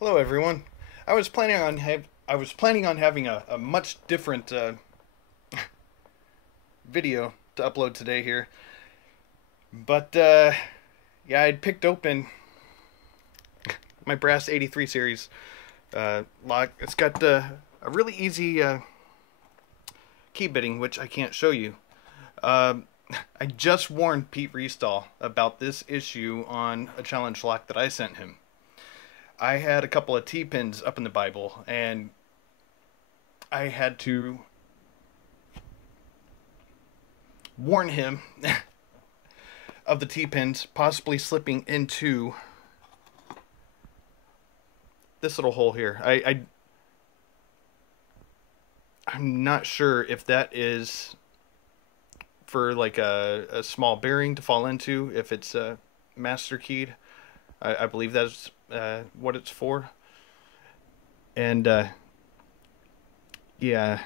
Hello, everyone. I was planning on having a much different video to upload today here, but yeah, I'd picked open my Brass 83 series lock. It's got a really easy key bitting, which I can't show you. Um I just warned Pete Restall about this issue on a challenge lock that I sent him. I had a couple of T-pins up in the Bible, and I had to warn him of the T-pins possibly slipping into this little hole here. I'm not sure if that is for like a small bearing to fall into, if it's master keyed. I believe that's what it's for. And yeah,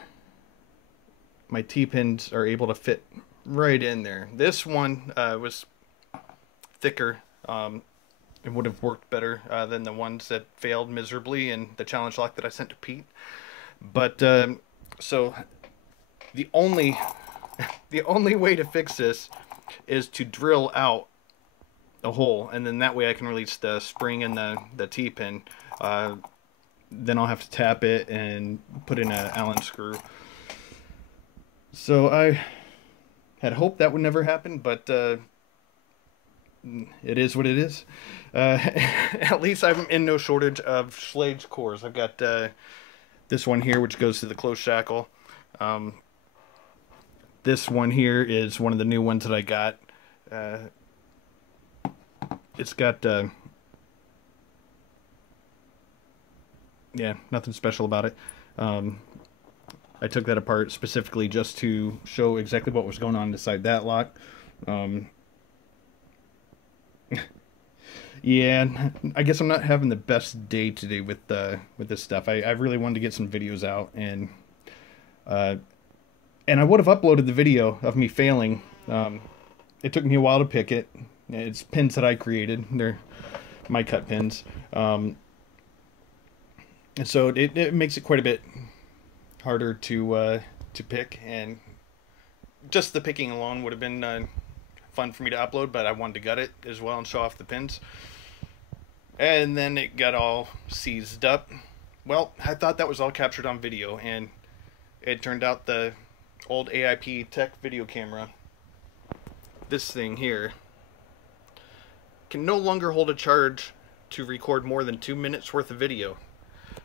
my T-pins are able to fit right in there. This one was thicker. It would have worked better than the ones that failed miserably in the challenge lock that I sent to Pete. But so the only the only way to fix this is to drill out a hole, and then that way I can release the spring and the T-pin. Then I'll have to tap it and put in an Allen screw. So I had hoped that would never happen, but it is what it is. At least I'm in no shortage of Schlage cores. I've got this one here, which goes to the close shackle. This one here is one of the new ones that I got. It's got yeah, nothing special about it. I took that apart specifically just to show exactly what was going on inside that lock. Yeah, I guess I'm not having the best day today with this stuff. I really wanted to get some videos out, and I would have uploaded the video of me failing. It took me a while to pick it. It's pins that I created. They're my cut pins. And so it makes it quite a bit harder to pick, and just the picking alone would have been fun for me to upload, but I wanted to gut it as well and show off the pins. And then it got all seized up. Well, I thought that was all captured on video, and it turned out the old AIPTech video camera, this thing here, can no longer hold a charge to record more than 2 minutes worth of video.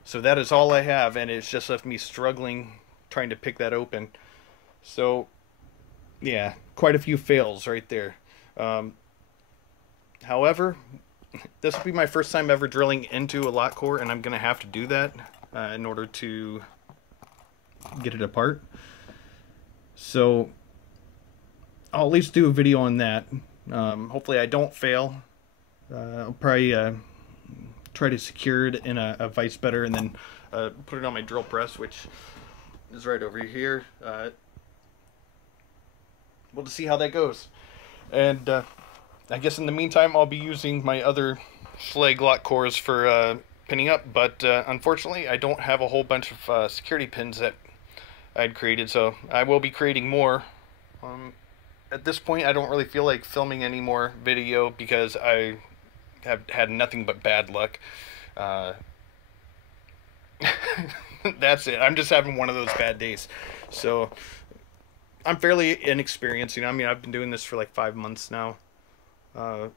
So that is all I have, and it's just left me struggling trying to pick that open. So yeah, quite a few fails right there. However, this will be my first time ever drilling into a lock core, and I'm gonna have to do that in order to get it apart. So I'll at least do a video on that. Hopefully I don't fail. I'll probably try to secure it in a vise better, and then put it on my drill press, which is right over here. We'll just see how that goes. And I guess in the meantime I'll be using my other Schlage lock cores for pinning up, but unfortunately I don't have a whole bunch of security pins that I'd created, so I will be creating more. At this point I don't really feel like filming any more video because I have had nothing but bad luck. That's it. I'm just having one of those bad days. So I'm fairly inexperienced, you know. I mean, I've been doing this for like 5 months now, or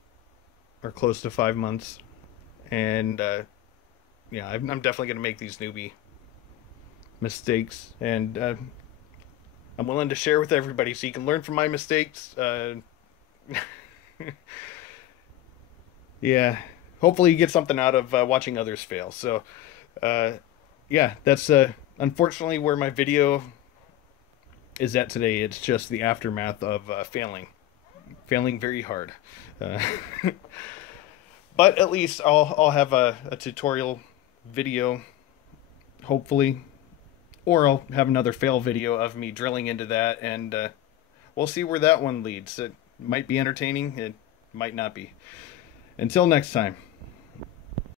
close to 5 months, and yeah, I'm definitely gonna make these newbie mistakes, and I'm willing to share with everybody so you can learn from my mistakes. Yeah, hopefully you get something out of watching others fail. So yeah, that's unfortunately where my video is at today. It's just the aftermath of failing very hard. But at least I'll have a tutorial video, hopefully, or I'll have another fail video of me drilling into that, and we'll see where that one leads. It might be entertaining, it might not be. Until next time.